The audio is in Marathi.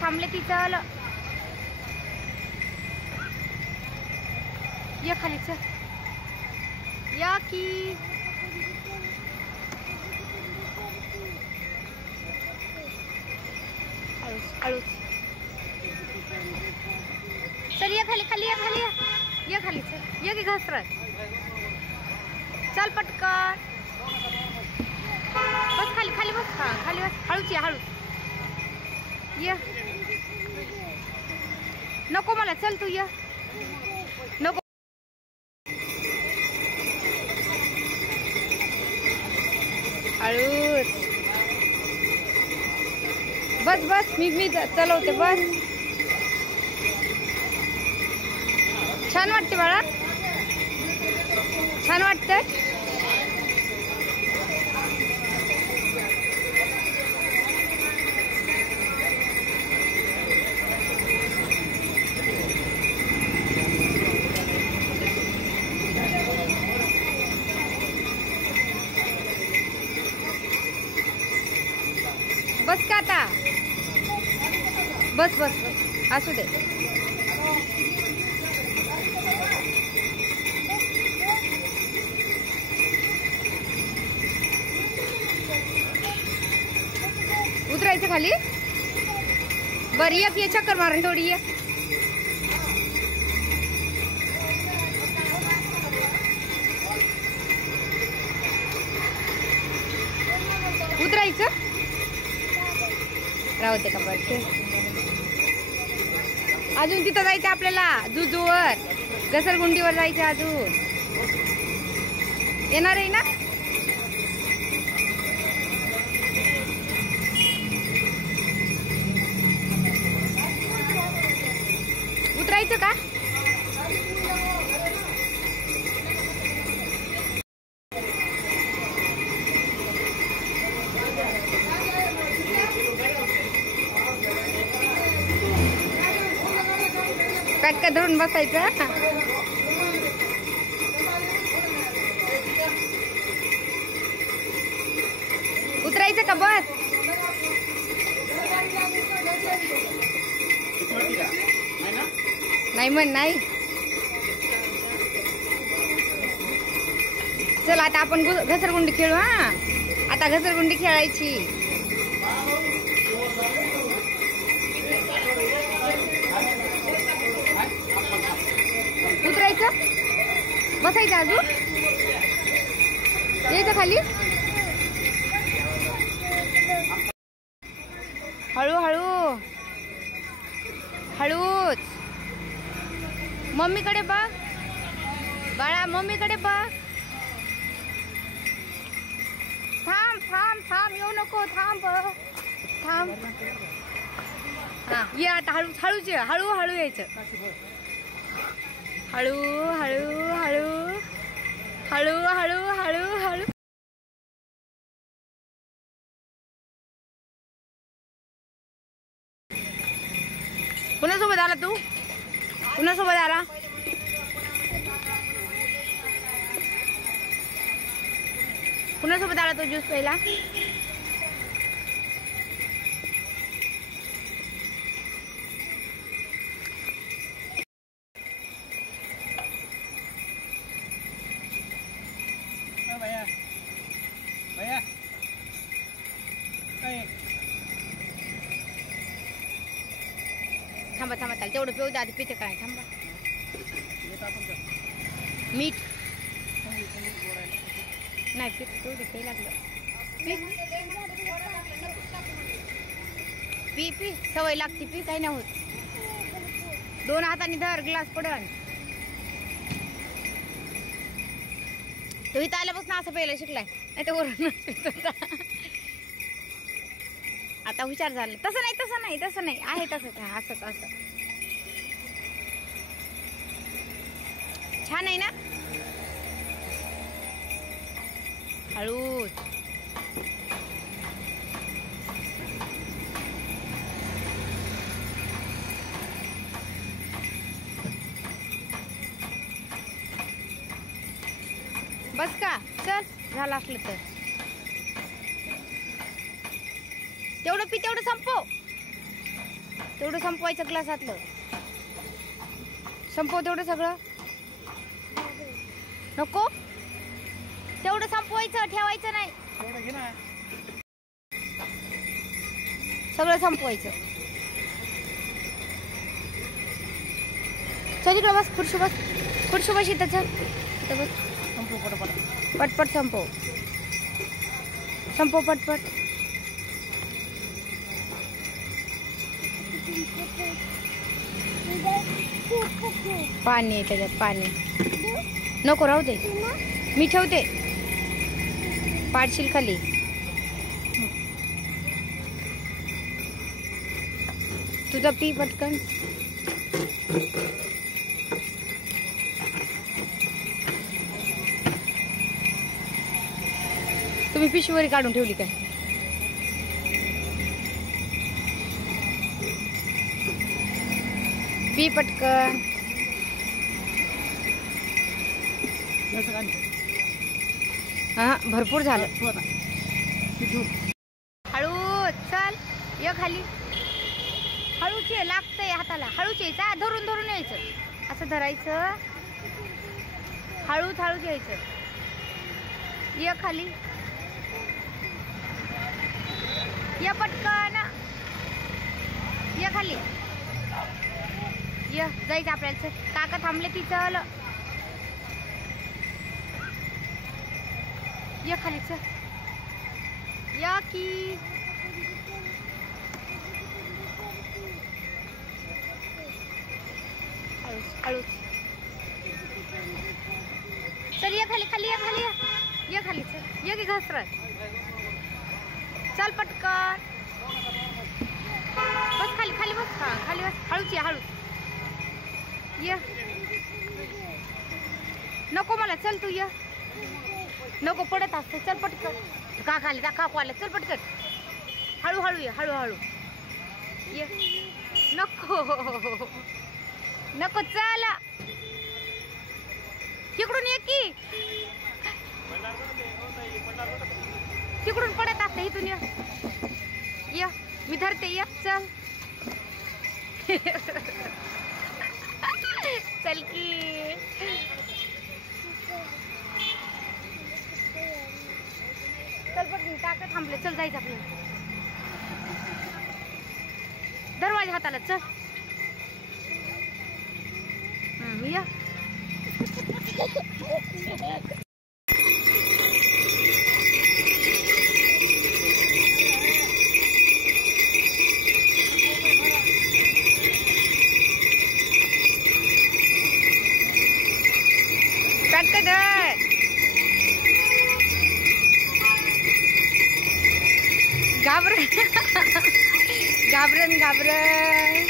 थांबले ती चल ये खाली चल या की हळूच चल ये खाली खाली ये खाली चल ये की घसरत चल पटकन बस खाली खाली बस खाली बस हळूच ये नको मला चल तू ये नको हळूच बस बस मी चलवते बस छान वाटते बाळा छान वाटतंय बस का आता बस बस बस असू दे उतरायचं खाली बरं ये चक्कर मारून थोडी ये उतरायचं राहते का बरं अजून तिथं जायचं आपल्याला जुजूवर घसरगुंडीवर जायचं अजून येणार आहे ना उतरायचं का पॅक धरून बसायचं उतरायचं का बस नाही म्हण नाही चल आता आपण घसरगुंडी खेळू हा आता घसरगुंडी खेळायची उतरायचं बसायचं अजून यायचं खाली हळू हळूच मम्मीकडे बघ बाळा मम्मीकडे बघ थांब येऊ नको थांब हा ये आता हळूच हळू यायचं हळू कुणासोबत आला तू कुणासोबत आला कुणासोबत आला तो ज्यूस प्यायला थांबा चाल तेवढं पिऊ द्या आधी पिते काय थांबा मीठ नाही पीठ तेवढं काही लागलं पी सवय लागते पी काही नाही होत 2 हाताने धर ग्लास पडन तो इथं आल्यापासून असं प्यायला शिकलाय नाही तर वरून आता हुशार झालं तसं नाही आहे तसंच असं छान आहे ना हळूच बस का चल झालं असलं तर तेवढं पी तेवढं संपव तेवढं संपवायचं ग्लासातलं. संपव तेवढं सगळं. नको तेवढं संपवायचं, ठेवायचं नाही. सगळं संपवायचं. चल इकडं बस, खुर्शी बस, खुर्शी बस इथं. चल इथं बस. संपव पटपट, पटपट संपव, संपव पटपट. पाणी आहे त्याच्यात, पाणी नको, राहू दे, मी ठेवते. पाडशील खाली. तुझं पी पटकन. तुम्ही पिशवी काढून ठेवली काय? पी पटकन. हा भरपूर झालं. हळू चल, ये खाली. हळूच ये, लागतंय हाताला. हळूच यायचं, धरून धरून यायचं. असं धरायचं, हळूच हळूच यायचं. ये खाली, ये पटकन, ये खाली. ये जायचं आपल्याला. काका थांबले ती. चल ये खाली. चल या की. हळूच चल, ये खाली, खाली, ये खाली, ये खाली. चल ये की घसरत. चल पटकन बस खाली, खाली बस. हा खाली बस. हळूच ये, हळूच ये. नको मला. चल तू ये. नको पडत असते. चल पटकन. का खाली का काकू आले. चल पटकन. हळू हळू ये, हळू हळू ये. नको नको. चल तिकडून ये की. तिकडून पडत असते. इथून ये, मी धरते. ये चल. चल की. चल पटकन. टाका थांबले. चल जायचं आपल्याला. दरवाजा हाताला. चल या. घाबरण घाबरण घाबरण.